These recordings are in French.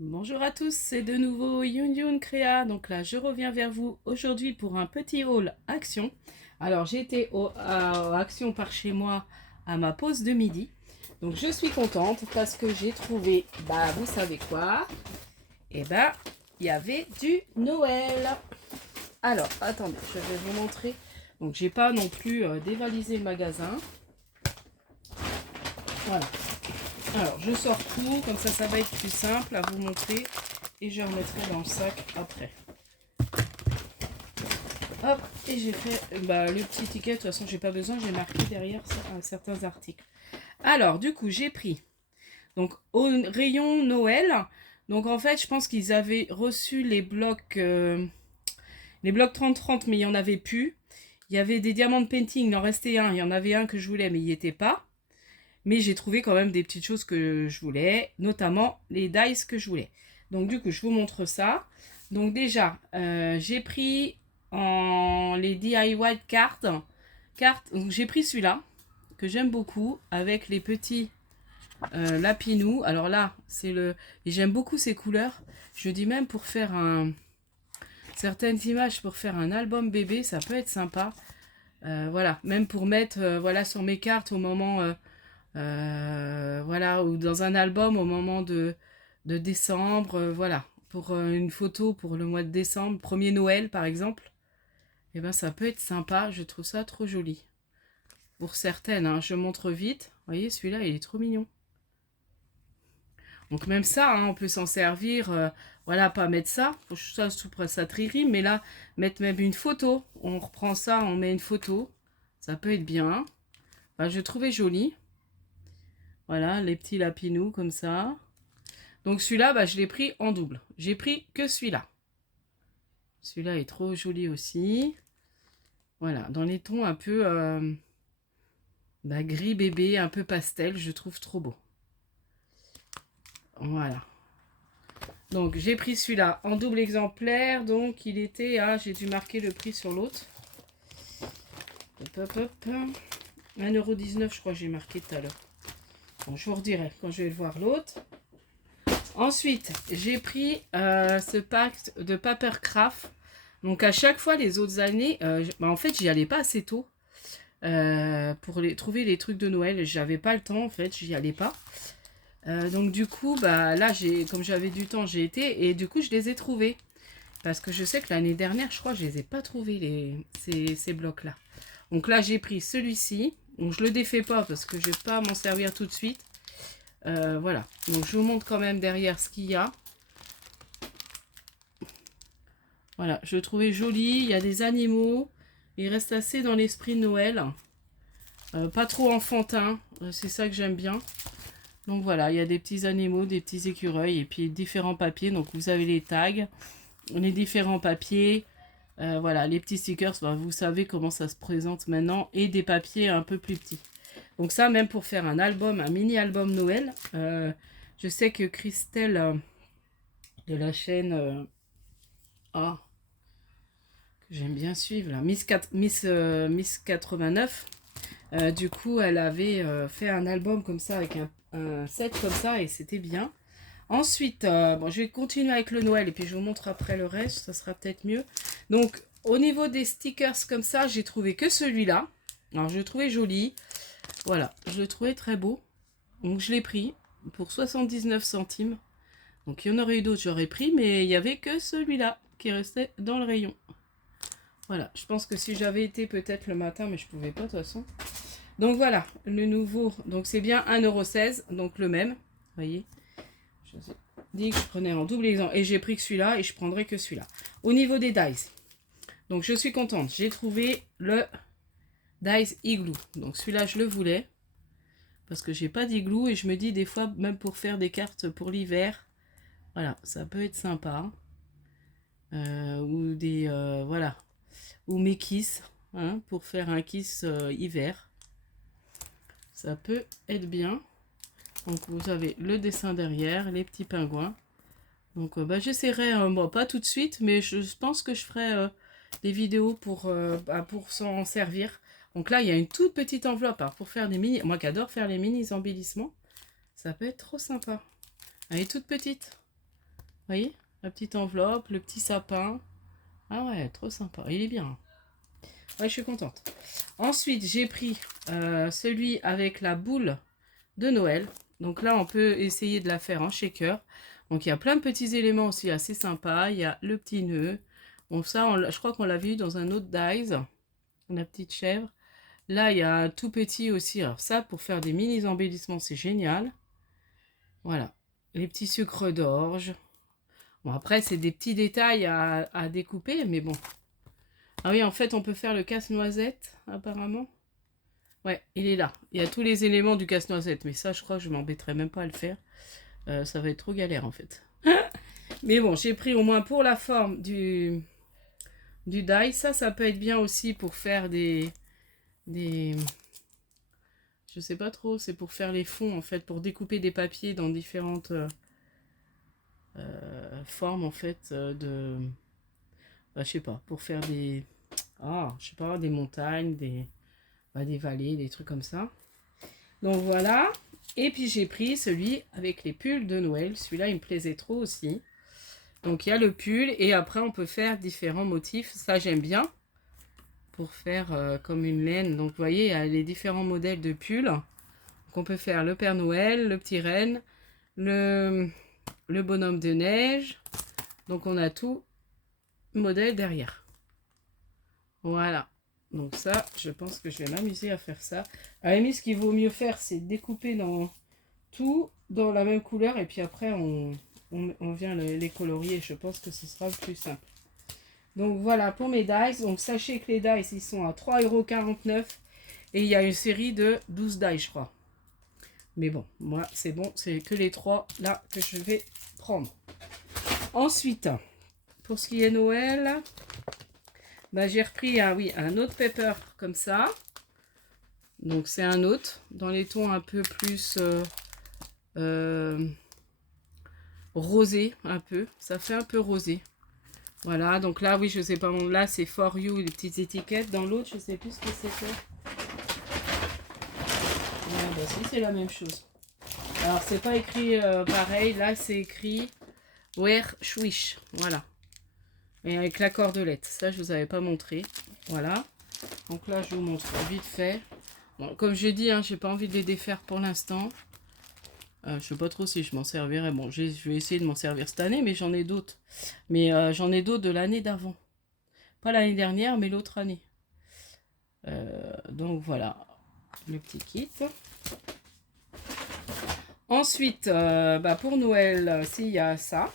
Bonjour à tous, c'est de nouveau Youn Youn Créa. Donc là, je reviens vers vous aujourd'hui pour un petit haul Action. Alors, j'ai été à Action par chez moi à ma pause de midi. Donc, je suis contente parce que j'ai trouvé, vous savez quoi? Il y avait du Noël. Alors, attendez, je vais vous montrer. Donc, j'ai pas non plus dévalisé le magasin. Voilà. Alors, je sors tout, comme ça va être plus simple à vous montrer. Et je remettrai dans le sac après. Hop, et j'ai fait le petit ticket. De toute façon, j'ai pas besoin, j'ai marqué derrière certains articles. Alors, du coup, j'ai pris donc au rayon Noël. Donc, en fait, je pense qu'ils avaient reçu les blocs 30-30, mais il y en avait plus. Il y avait des diamants de painting, il en restait un. Il y en avait un que je voulais, mais il n'y était pas. Mais j'ai trouvé quand même des petites choses que je voulais, notamment les dice que je voulais. Donc, du coup, je vous montre ça. Donc, déjà, j'ai pris les DIY cartes. Donc, j'ai pris celui-là, que j'aime beaucoup, avec les petits lapinous. Alors là, et j'aime beaucoup ces couleurs. Je dis même pour faire certaines images, pour faire un album bébé, ça peut être sympa. Voilà, même pour mettre voilà, sur mes cartes au moment... voilà, ou dans un album au moment de décembre, voilà, pour une photo pour le mois de décembre, premier Noël par exemple, et ben ça peut être sympa, je trouve ça trop joli. Pour certaines, hein, je montre vite, vous voyez celui-là il est trop mignon. Donc même ça, hein, on peut s'en servir, voilà, pas mettre ça, ça sous sa trierie, mais là, mettre même une photo, on reprend ça, on met une photo, ça peut être bien. Enfin, je trouvais joli, voilà, les petits lapinous comme ça. Donc celui-là, je l'ai pris en double. J'ai pris que celui-là. Celui-là est trop joli aussi. Voilà, dans les tons un peu gris bébé, un peu pastel, je trouve trop beau. Voilà. Donc j'ai pris celui-là en double exemplaire. Donc il était à, j'ai dû marquer le prix sur l'autre. Hop, hop, hop. 1,19 € je crois que j'ai marqué tout à l'heure. Bon, je vous redirai quand je vais le voir l'autre. Ensuite, j'ai pris ce pack de Papercraft. Donc à chaque fois, les autres années, en fait, j'y allais pas assez tôt pour trouver les trucs de Noël. J'avais pas le temps, en fait, j'y allais pas. Donc du coup, là, comme j'avais du temps, j'ai été et du coup, je les ai trouvés. Parce que je sais que l'année dernière, je crois, je les ai pas trouvés, ces blocs-là. Donc là, j'ai pris celui-ci. Donc je le défais pas parce que je vais pas m'en servir tout de suite. Voilà, donc je vous montre quand même derrière ce qu'il y a. Voilà, je le trouvais joli, il y a des animaux, il reste assez dans l'esprit de Noël. Pas trop enfantin, c'est ça que j'aime bien. Donc voilà, il y a des petits animaux, des petits écureuils et puis différents papiers. Donc vous avez les tags, les différents papiers. Voilà, les petits stickers, vous savez comment ça se présente maintenant. Et des papiers un peu plus petits. Donc ça, même pour faire un album, un mini-album Noël. Je sais que Christelle de la chaîne A, que j'aime bien suivre, là, Miss 89, du coup, elle avait fait un album comme ça, avec un set comme ça, et c'était bien. Ensuite, bon, je vais continuer avec le Noël, et puis je vous montre après le reste, ça sera peut-être mieux. Donc, au niveau des stickers comme ça, j'ai trouvé que celui-là. Alors, je le trouvais joli. Voilà, je le trouvais très beau. Donc, je l'ai pris pour 79 centimes. Donc, il y en aurait eu d'autres, j'aurais pris, mais il n'y avait que celui-là qui restait dans le rayon. Voilà, je pense que si j'avais été peut-être le matin, mais je pouvais pas de toute façon. Donc voilà, le nouveau, donc c'est bien 1,16 €, donc le même. Vous voyez, je vous ai dit que je prenais en double exemple et j'ai pris que celui-là et je prendrai que celui-là. Au niveau des dice, donc je suis contente, j'ai trouvé le dice igloo. Donc celui-là je le voulais parce que j'ai pas d'igloo et je me dis des fois même pour faire des cartes pour l'hiver, voilà, ça peut être sympa. Ou des voilà, ou mes kiss, hein, pour faire un kiss hiver. Ça peut être bien. Donc vous avez le dessin derrière, les petits pingouins. Donc j'essaierai, bon, pas tout de suite, mais je pense que je ferai des vidéos pour s'en servir. Donc là, il y a une toute petite enveloppe pour faire des mini. Moi qui adore faire les mini embellissements, ça peut être trop sympa. Elle est toute petite. voyez, la petite enveloppe, le petit sapin. Ah ouais, trop sympa. Il est bien. Ouais, je suis contente. Ensuite, j'ai pris celui avec la boule de Noël. Donc là, on peut essayer de la faire en shaker. Donc il y a plein de petits éléments aussi assez sympas. Il y a le petit nœud. Bon, ça, je crois qu'on l'a vu dans un autre dies. La petite chèvre. Là, il y a un tout petit aussi. Alors ça, pour faire des mini embellissements, c'est génial. Voilà. Les petits sucres d'orge. Bon, après, c'est des petits détails à découper, mais bon. Ah oui, en fait, on peut faire le casse-noisette, apparemment. Ouais, il est là. Il y a tous les éléments du casse-noisette, mais ça, je crois que je m'embêterai même pas à le faire. Ça va être trop galère, en fait. Mais bon, j'ai pris au moins pour la forme du die. Ça peut être bien aussi pour faire des... Je sais pas trop, c'est pour faire les fonds, en fait, pour découper des papiers dans différentes formes, en fait, je sais pas, pour faire des... Ah, je sais pas, des montagnes, des vallées, des trucs comme ça. Donc voilà. Et puis j'ai pris celui avec les pulls de Noël. Celui-là, il me plaisait trop aussi. Donc il y a le pull et après on peut faire différents motifs. Ça, j'aime bien. Pour faire comme une laine. Donc vous voyez, il y a les différents modèles de pulls. Donc on peut faire le Père Noël, le petit renne, le bonhomme de neige. Donc on a tout modèle derrière. Voilà. Donc ça, je pense que je vais m'amuser à faire ça. À la limite, ce qu'il vaut mieux faire, c'est découper tout dans la même couleur. Et puis après, on vient les colorier. Je pense que ce sera le plus simple. Donc voilà pour mes dies. Donc sachez que les dies, ils sont à 3,49 €. Et il y a une série de 12 dies, je crois. Mais bon, moi, c'est bon. C'est que les 3 là que je vais prendre. Ensuite, pour ce qui est Noël... Bah, j'ai repris un autre pepper comme ça. Donc c'est un autre dans les tons un peu plus rosé un peu. Ça fait un peu rosé. Voilà, donc là oui je sais pas, là c'est For You, les petites étiquettes. Dans l'autre je sais plus ce que c'était. Bah si, c'est la même chose. Alors c'est pas écrit pareil, là c'est écrit Wear Swish. Voilà. Et avec la cordelette, ça je vous avais pas montré. Voilà. Donc là je vous montre vite fait. Bon, comme je dis, hein, j'ai pas envie de les défaire pour l'instant. Je sais pas trop si je m'en servirai. Bon, je vais essayer de m'en servir cette année, mais j'en ai d'autres. Mais j'en ai d'autres de l'année d'avant. Pas l'année dernière, mais l'autre année. Donc voilà, le petit kit. Ensuite, pour Noël, il y a ça.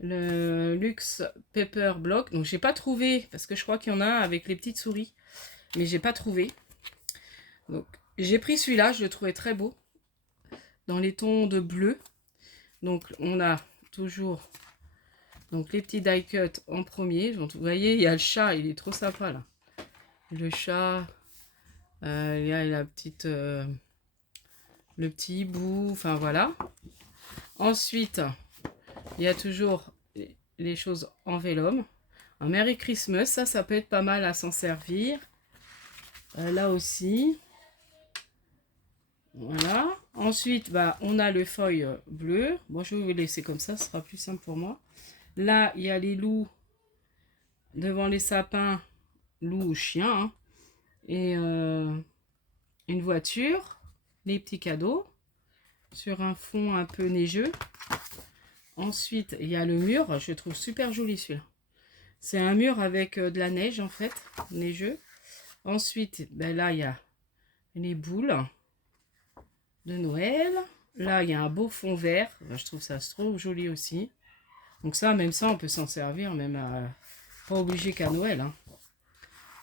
Le Luxe Pepper Block. Donc j'ai pas trouvé, parce que je crois qu'il y en a un avec les petites souris. Mais j'ai pas trouvé. Donc j'ai pris celui-là, je le trouvais très beau. Dans les tons de bleu. Donc on a toujours donc les petits die cut en premier. Donc, vous voyez, il y a le chat, il est trop sympa là. Le chat, il y a la petite, le petit hibou, enfin voilà. Ensuite, il y a toujours les choses en vélum. Un Merry Christmas, ça peut être pas mal à s'en servir. Là aussi. Voilà. Ensuite, on a le feuille bleu. Bon, je vais vous laisser comme ça, ce sera plus simple pour moi. Là, il y a les loups devant les sapins, loups ou chiens. Hein. Et une voiture, les petits cadeaux, sur un fond un peu neigeux. Ensuite, il y a le mur, je trouve super joli celui-là. C'est un mur avec de la neige en fait, neigeux. Ensuite, là, il y a les boules de Noël. Là, il y a un beau fond vert. Je trouve ça trop joli aussi. Donc ça, même ça, on peut s'en servir, même pas obligé qu'à Noël. Hein.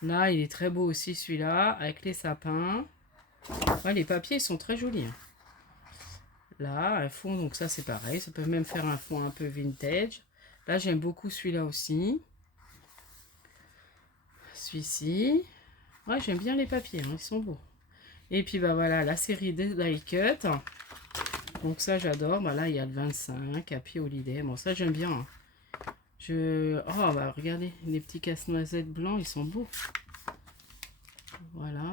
Là, il est très beau aussi celui-là, avec les sapins. Ouais, les papiers, ils sont très jolis. Hein. Là, un fond, donc ça, c'est pareil. Ça peut même faire un fond un peu vintage. Là, j'aime beaucoup celui-là aussi. Celui-ci. Ouais, j'aime bien les papiers, hein, ils sont beaux. Et puis, voilà, la série des die cut. Donc ça, j'adore. Là, il y a le 25, Happy Holiday. Bon, ça, j'aime bien. Hein. Oh, regardez, les petits casse-noisettes blancs, ils sont beaux. Voilà.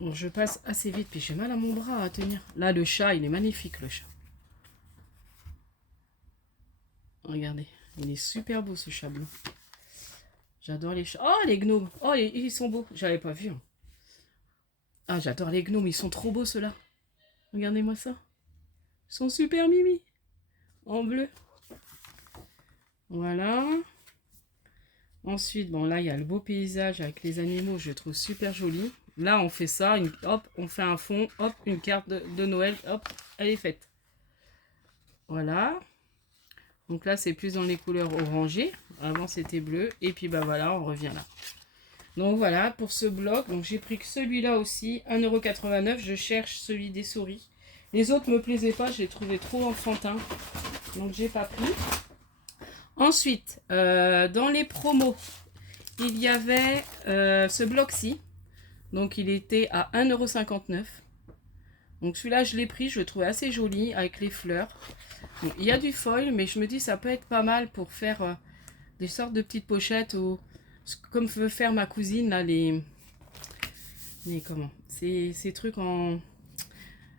Bon, je passe assez vite, puis j'ai mal à mon bras à tenir. Là, le chat, il est magnifique, le chat. Regardez, il est super beau ce chat blanc. J'adore les chats. Oh, les gnomes. Oh, ils sont beaux. J'avais pas vu. Hein. Ah, j'adore les gnomes. Ils sont trop beaux, ceux-là. Regardez-moi ça. Ils sont super mimi. En bleu. Voilà. Ensuite, bon, là, il y a le beau paysage avec les animaux. Je trouve super joli. Là, on fait ça. Hop, on fait un fond. Hop, une carte de Noël. Hop, elle est faite. Voilà. Donc là, c'est plus dans les couleurs orangées. Avant, c'était bleu. Et puis, bah voilà, on revient là. Donc voilà, pour ce bloc. Donc j'ai pris que celui-là aussi. 1,89 €. Je cherche celui des souris. Les autres me plaisaient pas. Je les trouvais trop enfantins. Donc, j'ai pas pris. Ensuite, dans les promos, il y avait ce bloc-ci. Donc, il était à 1,59 €. Donc, celui-là, je l'ai pris. Je le trouvais assez joli avec les fleurs. Bon, il y a du foil, mais je me dis ça peut être pas mal pour faire des sortes de petites pochettes ou comme veut faire ma cousine là comment ces trucs en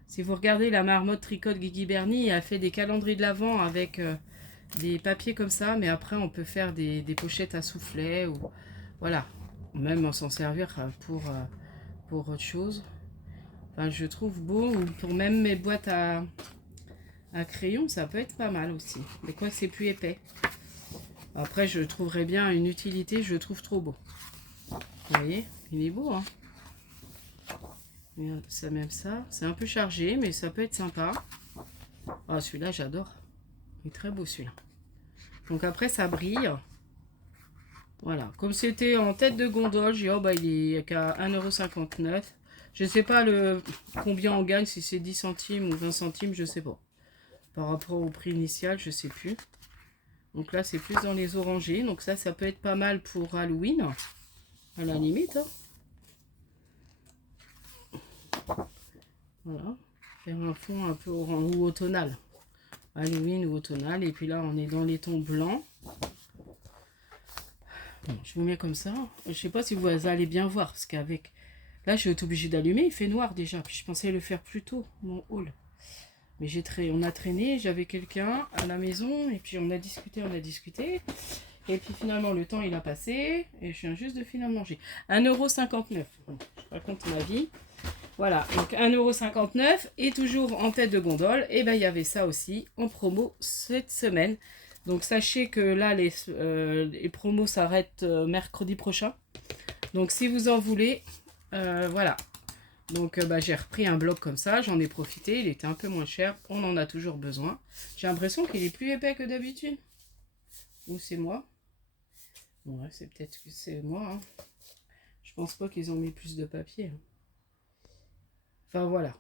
si vous regardez la marmotte tricote Guigui Berny, elle fait des calendriers de l'Avent avec des papiers comme ça, mais après on peut faire des pochettes à soufflet ou voilà, même s'en servir pour autre chose. Enfin, je trouve beau, ou pour même mes boîtes à crayon, ça peut être pas mal aussi. Mais quoi que c'est plus épais. Après, je trouverais bien une utilité, je le trouve trop beau. Vous voyez, il est beau, hein. Ça, même ça, c'est un peu chargé, mais ça peut être sympa. Ah, celui-là, j'adore. Il est très beau, celui-là. Donc après, ça brille. Voilà. Comme c'était en tête de gondole, j'ai dit, oh, bah, il est qu'à 1,59 €. Je ne sais pas combien on gagne, si c'est 10 centimes ou 20 centimes, je ne sais pas. Par rapport au prix initial, je ne sais plus. Donc là, c'est plus dans les orangés. Donc ça peut être pas mal pour Halloween. À la limite. Hein. Voilà. Faire un fond un peu orange ou automnal. Halloween ou automnal. Et puis là, on est dans les tons blancs. Bon, je vous mets comme ça. Je sais pas si vous allez bien voir. Parce qu'avec... Là, je suis obligée d'allumer. Il fait noir déjà. Puis je pensais le faire plus tôt, mon haul. Mais on a traîné. J'avais quelqu'un à la maison. Et puis on a discuté. Et puis finalement, le temps, il a passé. Et je viens juste de finir de manger. 1,59 €. Bon, je raconte ma vie. Voilà, donc 1,59 € et toujours en tête de gondole. Et bien, il y avait ça aussi en promo cette semaine. Donc, sachez que là, les promos s'arrêtent mercredi prochain. Donc, si vous en voulez, voilà. Donc, j'ai repris un bloc comme ça. J'en ai profité. Il était un peu moins cher. On en a toujours besoin. J'ai l'impression qu'il est plus épais que d'habitude. Ou c'est moi? Ouais, c'est peut-être que c'est moi. Hein. Je pense pas qu'ils ont mis plus de papier. Hein. Enfin voilà,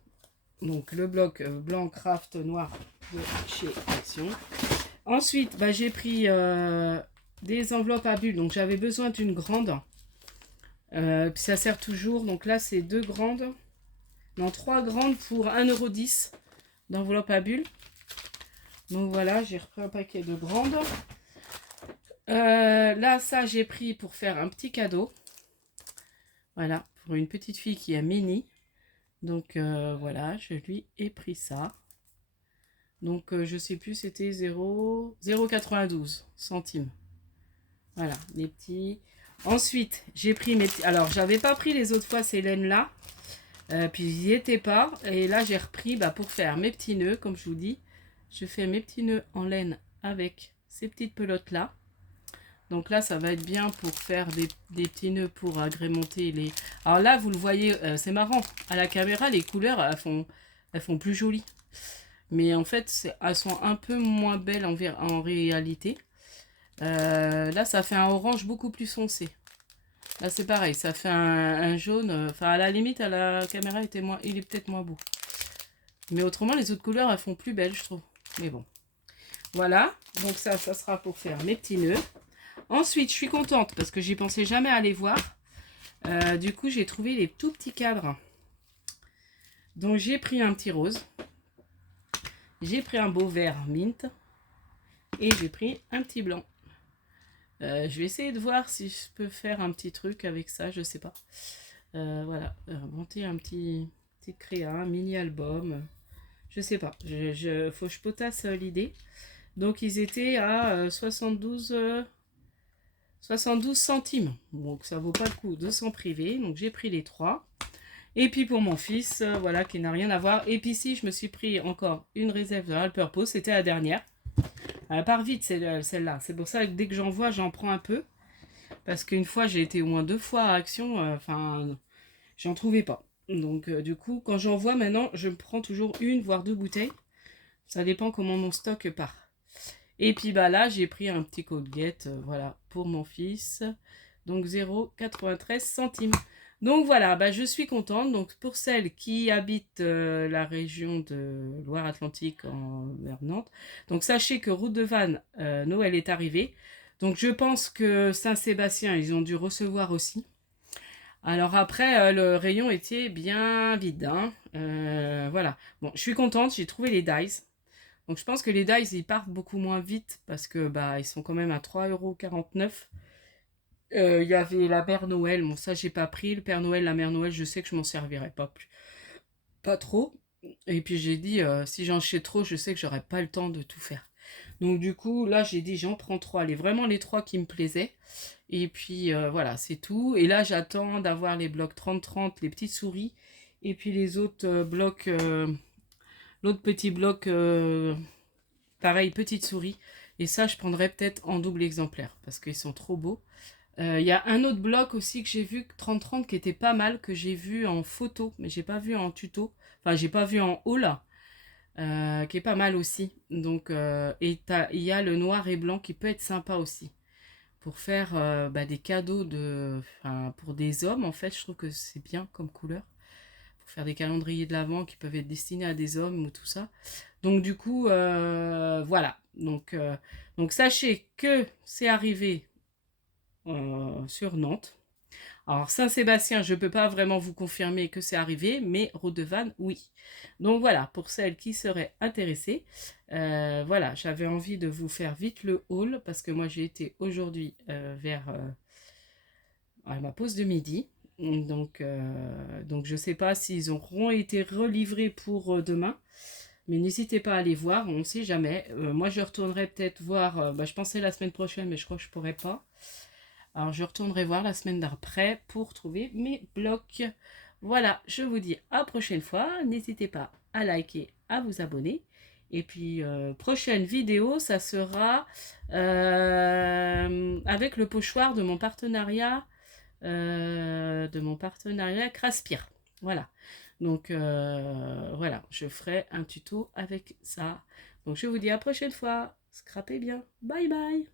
donc le bloc blanc craft noir de chez Action. Ensuite, j'ai pris des enveloppes à bulles, donc j'avais besoin d'une grande. Puis ça sert toujours, donc là c'est 2 grandes, non 3 grandes pour 1,10 € d'enveloppe à bulles. Donc voilà, j'ai repris un paquet de grandes. Là, ça j'ai pris pour faire un petit cadeau. Voilà, pour une petite fille qui est mini. Donc voilà, je lui ai pris ça. Donc je sais plus, c'était 0,92 centimes. Voilà, les petits. Ensuite, j'ai pris mes petits. Alors, j'avais pas pris les autres fois ces laines-là. Puis j'y étais pas. Et là, j'ai repris pour faire mes petits nœuds, comme je vous dis. Je fais mes petits nœuds en laine avec ces petites pelotes-là. Donc là, ça va être bien pour faire des petits nœuds pour agrémenter les... Alors là, vous le voyez, c'est marrant. À la caméra, les couleurs, elles font plus jolies. Mais en fait, elles sont un peu moins belles en réalité. Là, ça fait un orange beaucoup plus foncé. Là, c'est pareil, ça fait un jaune. Enfin, à la limite, à la caméra, il est peut-être moins beau. Mais autrement, les autres couleurs, elles font plus belles, je trouve. Mais bon. Voilà. Donc ça sera pour faire mes petits nœuds. Ensuite, je suis contente parce que j'y pensais jamais aller voir. Du coup, j'ai trouvé les tout petits cadres. Donc, j'ai pris un petit rose. J'ai pris un beau vert mint. Et j'ai pris un petit blanc. Je vais essayer de voir si je peux faire un petit truc avec ça, je sais pas. Voilà, monter un petit créa, un mini album. Je sais pas, faut que je potasse l'idée. Donc ils étaient à 72 centimes. Donc ça vaut pas le coup de s'en priver. Donc j'ai pris les 3. Et puis pour mon fils, voilà, qui n'a rien à voir. Et puis ici, je me suis pris encore une réserve de Alperpo. C'était la dernière. Elle part vite celle-là. C'est pour ça que dès que j'en vois, j'en prends un peu. Parce qu'une fois, j'ai été au moins 2 fois à Action. Enfin, j'en trouvais pas. Donc du coup, quand j'en vois maintenant, je me prends toujours une, voire 2 bouteilles. Ça dépend comment mon stock part. Et puis bah là, j'ai pris un petit Colgate, voilà, pour mon fils. Donc 0,93 centimes. Donc voilà, bah, je suis contente. Donc pour celles qui habitent la région de Loire-Atlantique vers Nantes, donc sachez que Route de Vannes, Noël est arrivé. Donc je pense que Saint-Sébastien, ils ont dû recevoir aussi. Alors après, le rayon était bien vide, hein. Voilà. Bon, je suis contente, j'ai trouvé les dice. Donc je pense que les dice, ils partent beaucoup moins vite parce que bah ils sont quand même à 3,49 €. Il y avait la Mère Noël, bon ça j'ai pas pris. Le Père Noël, la Mère Noël, je sais que je m'en servirai pas plus. Pas trop. Et puis j'ai dit, si j'en chie trop, je sais que j'aurai pas le temps de tout faire. Donc du coup, là j'ai dit j'en prends 3. Vraiment les 3 qui me plaisaient. Et puis voilà, c'est tout. Et là j'attends d'avoir les blocs 30-30, les petites souris. Et puis les autres blocs, l'autre petit bloc, pareil, petite souris. Et ça, je prendrais peut-être en double exemplaire parce qu'ils sont trop beaux. Il y a un autre bloc aussi que j'ai vu, 30-30, qui était pas mal, que j'ai vu en photo, mais j'ai pas vu en tuto. Enfin, j'ai pas vu en haul, qui est pas mal aussi. Donc, et il y a le noir et blanc qui peut être sympa aussi. Pour faire bah, des cadeaux pour des hommes, en fait, je trouve que c'est bien comme couleur. Pour faire des calendriers de l'Avent qui peuvent être destinés à des hommes ou tout ça. Donc du coup, voilà. Donc sachez que c'est arrivé sur Nantes. Alors Saint-Sébastien, je ne peux pas vraiment vous confirmer que c'est arrivé, mais Route de Vannes, oui. Donc voilà, pour celles qui seraient intéressées, voilà, j'avais envie de vous faire vite le haul parce que moi j'ai été aujourd'hui vers à ma pause de midi. Donc je ne sais pas s'ils auront été relivrés pour demain. Mais n'hésitez pas à aller voir, on ne sait jamais. Moi, je retournerai peut-être voir, bah, je pensais la semaine prochaine, mais je crois que je ne pourrai pas. Alors, je retournerai voir la semaine d'après pour trouver mes blocs. Voilà, je vous dis à la prochaine fois. N'hésitez pas à liker, à vous abonner. Et puis, prochaine vidéo, ça sera avec le pochoir de mon partenariat Craspire. Voilà. Donc voilà, je ferai un tuto avec ça. Donc je vous dis à la prochaine fois. Scrapez bien. Bye bye.